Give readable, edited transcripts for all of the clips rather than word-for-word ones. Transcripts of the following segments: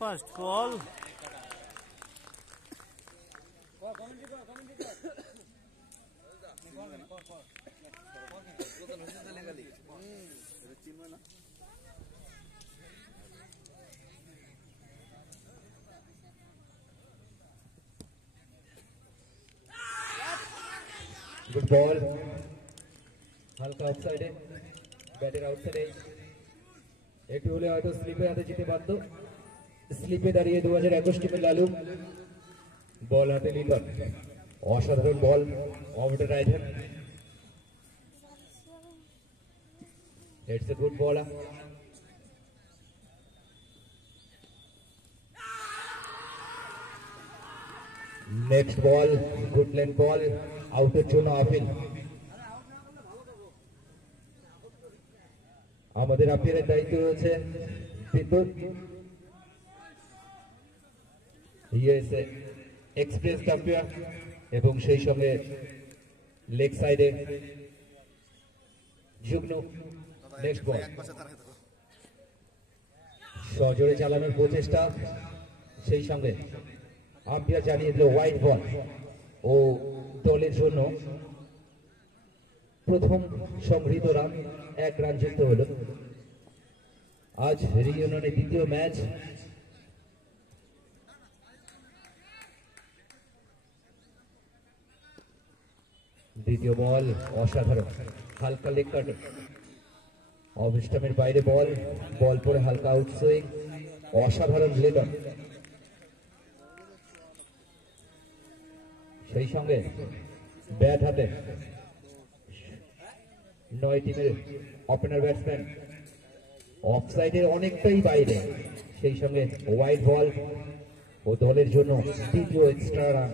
First ball. Good ball. হালকা আউটসাইডে, ব্যাটের আউটসাইডে একটু হলে হয়তো স্লিপে হাতে যেতে পারত। স্লিপে দাঁড়িয়ে 2021 টিমের লালু, বল হাতে লিটন। অসাধারণ ball off the right hand. It's a good bowler. Next ball, good length ball, আউটের জন্য আপিল। আমাদের আপিলের দায়িত্ব রয়েছে বিদ্যুৎ, ইউএসএ এক্সপ্রেস আম্পায়ার এবং সেই সঙ্গে লেগ সাইডে যুগ্ন। নেক্সট বল, সজোরে চালানোর প্রচেষ্টা, সেই সঙ্গে আম্পায়ার জানিয়ে দিল হোয়াইট বল ও দলের জন্য প্রথম সংগৃহীত রান, 1 রান যুক্ত হল। আজ রিইউনিয়নের দ্বিতীয় ম্যাচ। দ্বিতীয় বল অসাধারণ, হালকা লেগ কাট, অফ স্টাম্পের বাইরে বল, বল পরে হালকা আউটসুইং, অসাধারণ লেডন। সেই সঙ্গে ব্যাট হাতে 9 টিমের ওপেনার ব্যাটসম্যান, অফ সাইডের অনেকটাই বাইরে, সেই সঙ্গে হোয়াইট বল ও দলের জন্য দ্বিতীয় এক্সট্রা রান।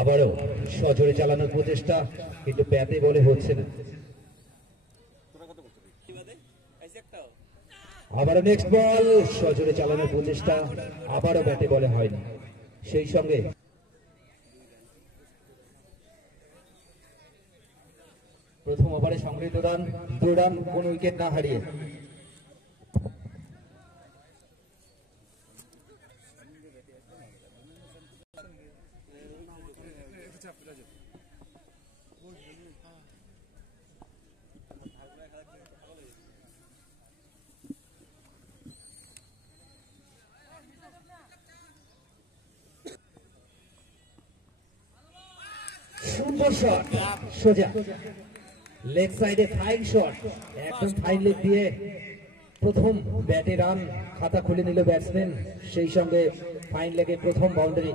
আবারও সজোরে চালানোর প্রচেষ্টা, কিন্তু ব্যাটে বলে হচ্ছে না। আবারও নেক্সট বল, সজোরে চালানোর প্রচেষ্টা, আবারও ব্যাটে বলে হয়নি। সেই সঙ্গে প্রথম ওভারে সংগৃহীত রান 2 রান, কোন উইকেট না হারিয়ে। সুন্দর শট, সোজা লেগ সাইডে, ফাইন শট, একদম ফাইন লেগ দিয়ে প্রথম ব্যাটে রান খাতা খুলে নিল ব্যাটসম্যান, সেই সঙ্গে ফাইন লেগে প্রথম বাউন্ডারি।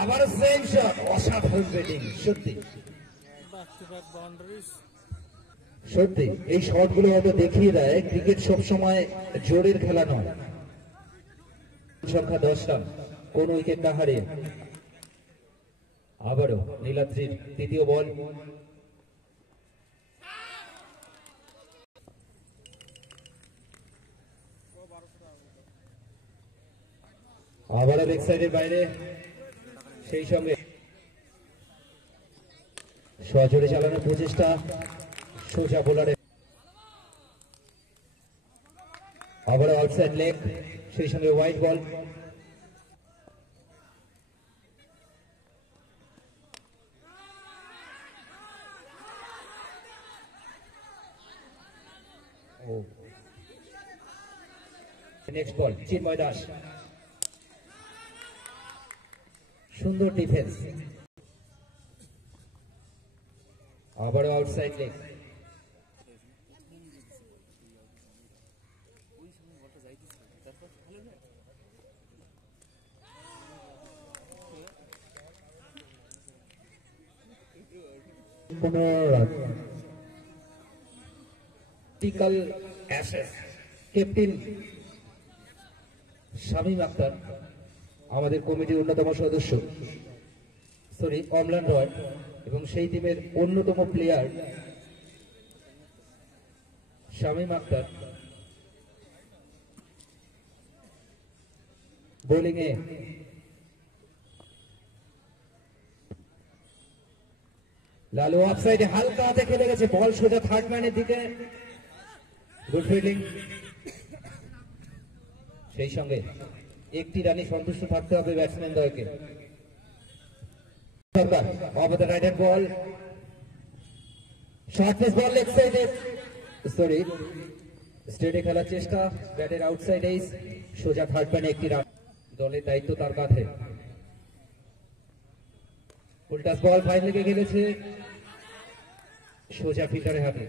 আবার সেম শট, অসাধারণ ব্যাটিং। সত্যি সত্যি এই শটগুলো হয়তো দেখিয়ে দেয় ক্রিকেট সবসময় জোরের খেলা নয়। সংখ্যা 10 রান, কোন উইকেট না হারিয়ে। আবারও নীলাদ্রির তৃতীয় বল, আবারও লেগ সাইডের বাইরে, সেই সঙ্গে সজোরে চালানোর প্রচেষ্টা, সোজা বোলারে আবারও আউটসাইড লেগ, সেই সঙ্গে white ball. Next ball, Chinmoy Das, সুন্দর ডিফেন্স, আবারও outside leg. Captain Shamim Akhtar, আমাদের কমিটির অন্যতম সদস্য, সরি অমলান রয়, এবং সেই টিমের অন্যতম প্লেয়ার শামীম আক্তার বোলিং এ লালু অফসাইডে হালকা হাতে খেলে গেছে, বল সোজা থার্ড ম্যানের দিকে। Good fielding. সেই সঙ্গে একটি রানে সন্তুষ্ট থাকতে হবে ব্যাটসম্যান দলকে। Sarkar off the right hand ball, short pace ball leg সাইডে, সরি স্ট্রেটে খেলার চেষ্টা, ব্যাটের আউটসাইড এজ, সোজা থার্ড ম্যানে একটি রান। দলের দায়িত্ব তার কাঁধে। উল্টাস বল ফাইন লেগে গেলেছে, সোজা ফিল্ডারের হাতে।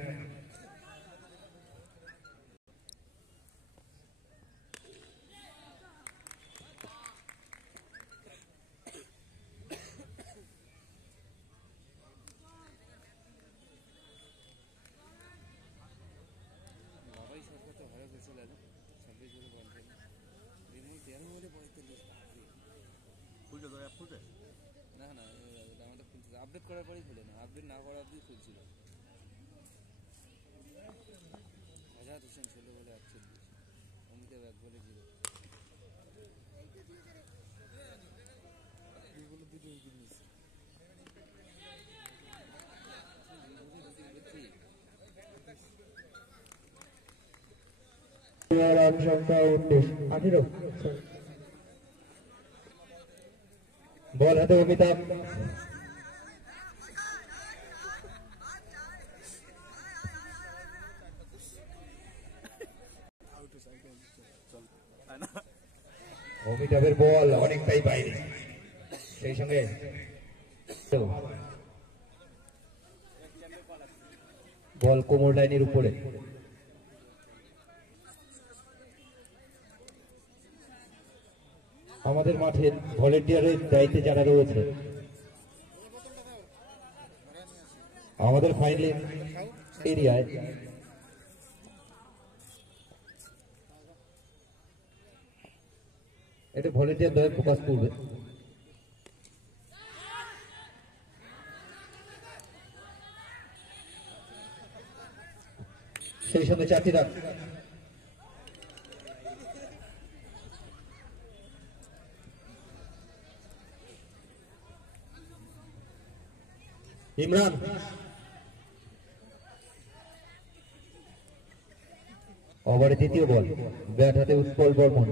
আপডেট করার পরেই খুলে না, আপডেট না করা অবধি খুলছিল। আজাদ হোসেন 16 বলে 48, অমিতাভ 1 বলে 0। রান সংখ্যা 18। বল হাতে অমিতাভ, অমিতাভের বল অনেকটাই বাইরে, সেই সঙ্গে বল কোমর লাইনের উপরে। আমাদের মাঠের ভলেন্টিয়ারের দায়িত্বে যারা রয়েছে, আমাদের ফাইনাল এরিয়ায় এটা ভলেন্টিয়ার দলে ফোকাস করবে। সেই সঙ্গে 4টি রান। ইমরান ওভারে দ্বিতীয় বল, ব্যাট হাতে উৎপল বর্মন,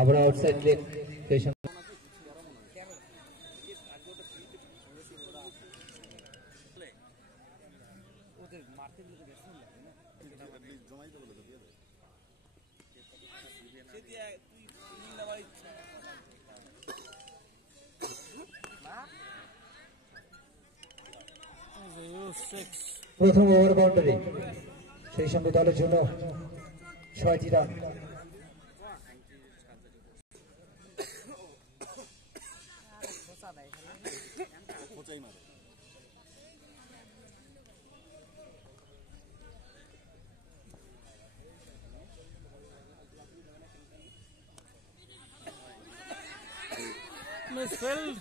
আবার আউটসাইড লেগ। সেই সঙ্গে প্রথম ওভার বাউন্ডারি, সেই সঙ্গে দলের জন্য 6টি run. Misfield.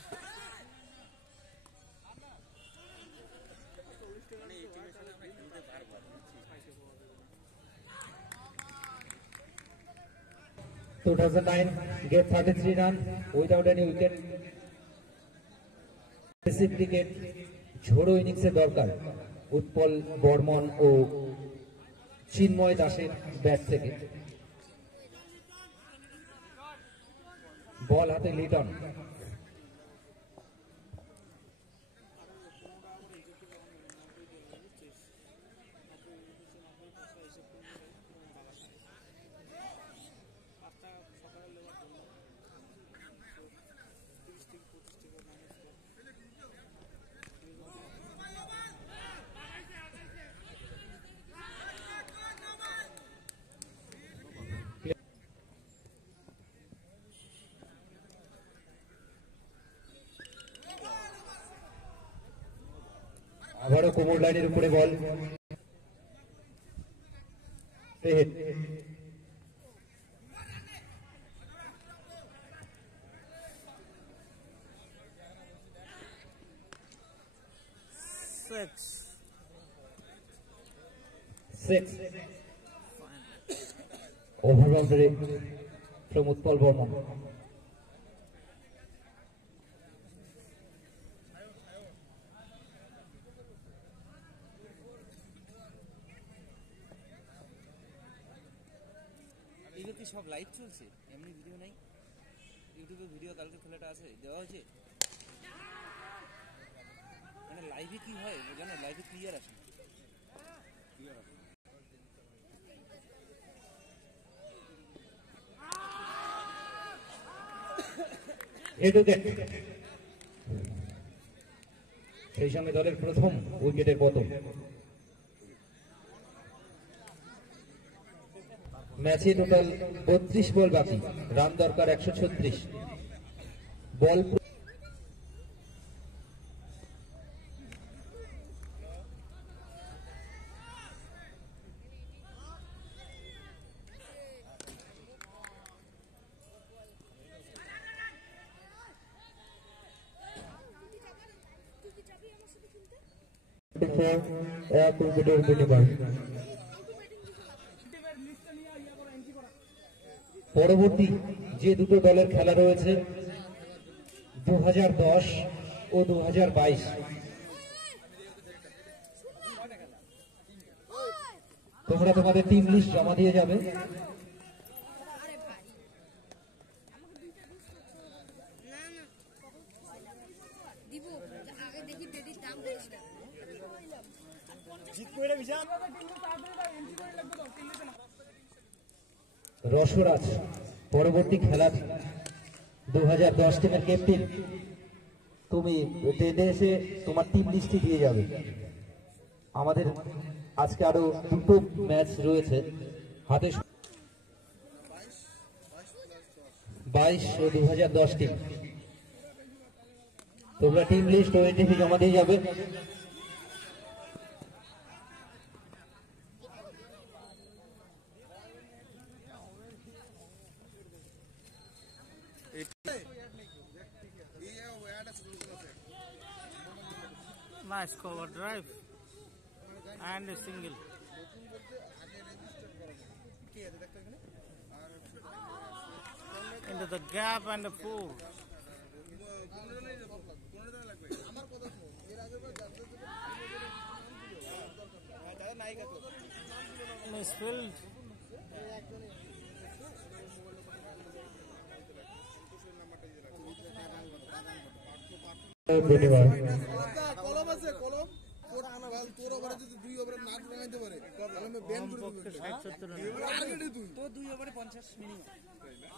2009 gave 33 run without any wicket. Cricket ঝোড়ো ইনিংসের দরকার উৎপল বর্মন ও চিন্ময় দাসের ব্যাট থেকে। বল হাতে লিটন, আবারও কোমর লাইনের উপরে বল, 6 over boundary from Utpal Burman. এগুলো কি সব লাইভ চলছে, এমনি ভিডিও নাই? ইউটিউবে ভিডিও কালকে খোলাটা আছে, দেওয়া হয়েছে। মানে লাইভে কি হয় জানো, লাইভে ক্লিয়ার আসে। সেই সঙ্গে দলের প্রথম উইকেটের পতন। ম্যাচে টোটাল 32 বল বাকি, রান দরকার 136। বল এক উইকেটের বিনিময়। পরবর্তী যে দুটো দলের খেলা রয়েছে 2010 ও 2022, তোমরা তোমাদের টিম লিস্ট জমা দিয়ে যাবে। রসরাজ পরবর্তী খেলা 2010 টিমের ক্যাপ্টেন, তুমি টেডে এসে তোমার টিম লিস্টে দিয়ে যাবে। আমাদের আজকে আরো দুটো ম্যাচ রয়েছে হাতে, 22 ও 2010 টিম। তোমরা টিম লিস্ট ওএনটিভি জমা দিয়ে যাবে। Nice cover drive and a single. Into the gap and a four. Misfilled. কলম আছে, কলম তোর ওভারে যদি 2 ওভারে না লাগাইতে পারে তাহলে আমি ব্যান করে দেব। 60-70 রান। টার্গেটে তুই তো 2 ওভারে 50 মিনিমাম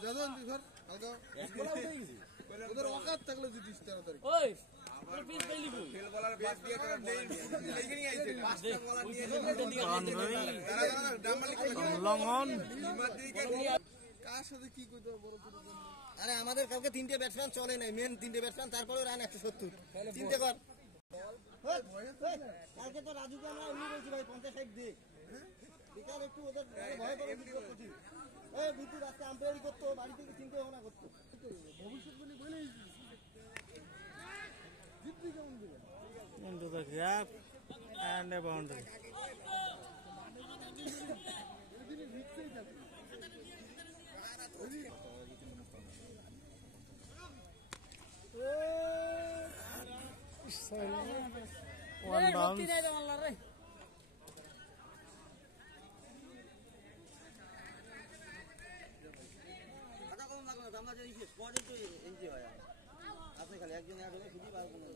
যখন তুই ধর হালকা বলা উঠে গেছে, ওদের ওকাত থাকলে জিতিস তাড়াতাড়ি। ওই তোর পিস পেলি কই? খেল বলার বাদ দিয়ে তোরা লেগে নিয়ে আইছে, পাঁচটা বলার নিয়ে লং অন। কার সাথে কি কইতে বড় করে। আরে আমাদের কালকে 3টে ব্যাটসম্যান চলে নাই, মেন 3টে ব্যাটসম্যান, তারপরে রান 170। চিন্তা কর, কালকে তো রাজুকে আমরা এমনি বলছি ভাই 50-60 দে, ঠিক আছে? একটু ওদের ভয় করে করতেছি। এই বিদ্যুৎ আজকে আম্পায়ারি করতো, বাড়ি থেকে চিন্তা ভাবনা করতো। ভবিষ্যৎবাণী বলেই জিতবি কেমন দিবে। Into the gap and a boundary. One bounce. আমরা যে স্পটে তো এন্ট্রি হয়, আপনি খালি একজন এক হলে খুঁজি পারবো না।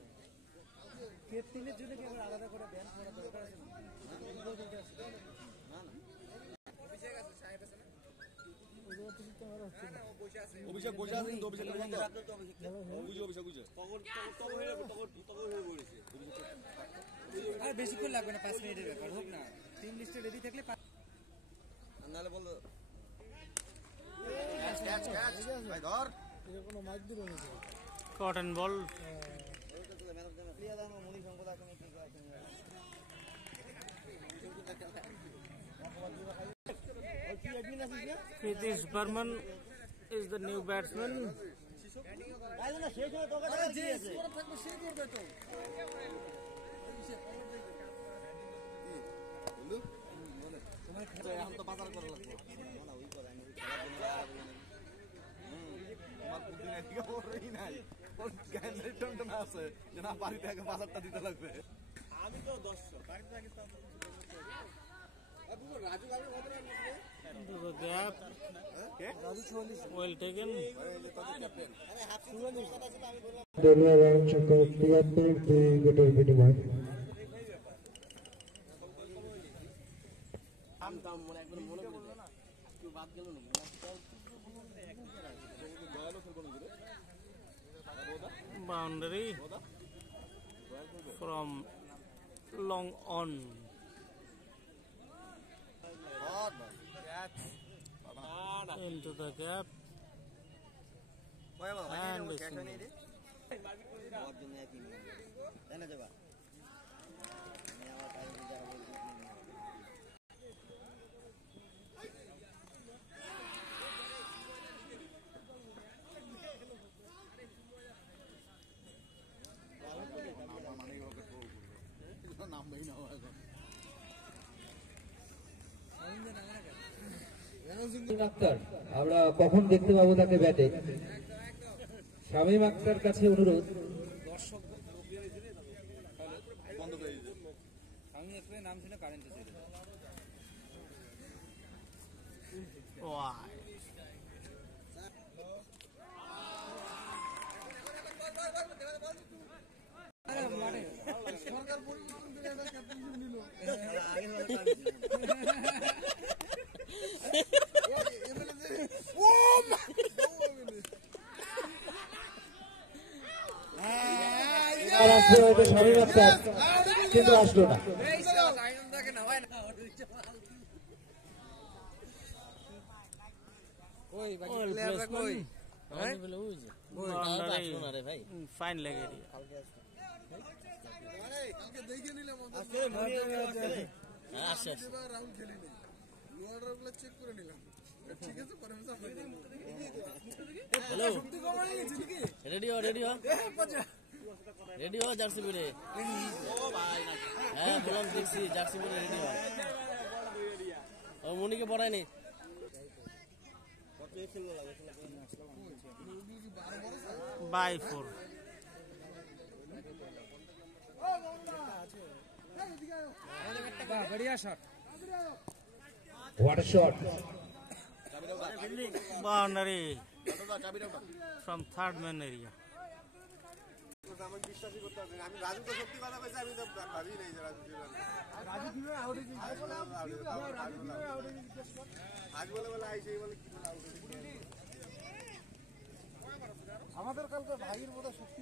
ক্যাপ্টেনের জন্য কি আমরা আলাদা করে ব্যান করা দরকার আছে? না না, অভিষেক বসে আছে, কিন্তু অভিষেক বেশিক্ষণ লাগবে না, 5 মিনিটের ব্যাপার হোক না। টিম লিস্টে রেডি থাকলে নাহলে বললো Cotton ball. Pritish Burman is the new batsman. বাজার করা লাগবে না ওই করে আমি আমার বুদ্ধি নাই ঠিক ওরই নাই ওর গায়ের টনটন আছে যে না বাড়িতে আগে বাজারটা দিতে লাগবে আমি তো 10 বাড়িতে আগে তো রাজু গাড়ি কত রান দিছে The gap Raju 44 well taken. আরে হাফ সিজন কথা ছিল আমি বললাম দলীয় রান সংখ্যা 73 দুই উইকেটের বিনিময় দাম মনে একবার মনে পড়ে যায় কেউ বাদ গেল নাকি Boundary from long on. Into the gap. And a single. ওর জন্য একই নিয়ম তাই না যাবা আমি আমার টাইমে যা বলছি আক্তার আমরা কখন দেখতে পাবো তাকে ব্যাটে শামীম আক্তার কাছে অনুরোধ আমি একটু নাম শুনে কারেন্টে চলে যায় Why? সরকার পরিবর্তন করে এটা ক্যাপ্টেনশিপ নিল আর আসবে হয়তো শামীম আক্তার কিন্তু আসলো না Well placement. Boundary. Fine leg area. কালকে দেখে নিলাম এবার রাউন্ড খেলি নেই লোয়ার গুলো চেক করে নিলাম ঠিক আছে পরে আমি সামনে হ্যালো শক্তি কমাই গেছে নাকি রেডি হো জার্সি পরে হ্যাঁ বললাম দেখছি জার্সি পরে রেডি হো ও মনিকে পড়ায়নি By 4. What a shot Boundary from third man area. আমি বিশ্বাসই করতে পারছি না আমি রাজু তো সত্যি কথা কইছে আমি তো ভাবি নাই যে রাজু কিভাবে আউট হইছে আজ বলে আইছে বলে কি বলে আউট হইছে আমাদের কালকে ভাগের মতো শক্তি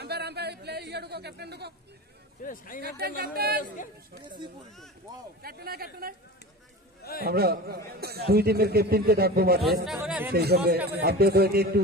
আম্পায়ার প্লে ইয়া ঢুকো ক্যাপ্টেন ঢুকো ক্যাপ্টেন আমরা দুই টিমের ক্যাপ্টেনকে ডাকবো মাঠে সেই সঙ্গে আপডেট হয়েছে একটু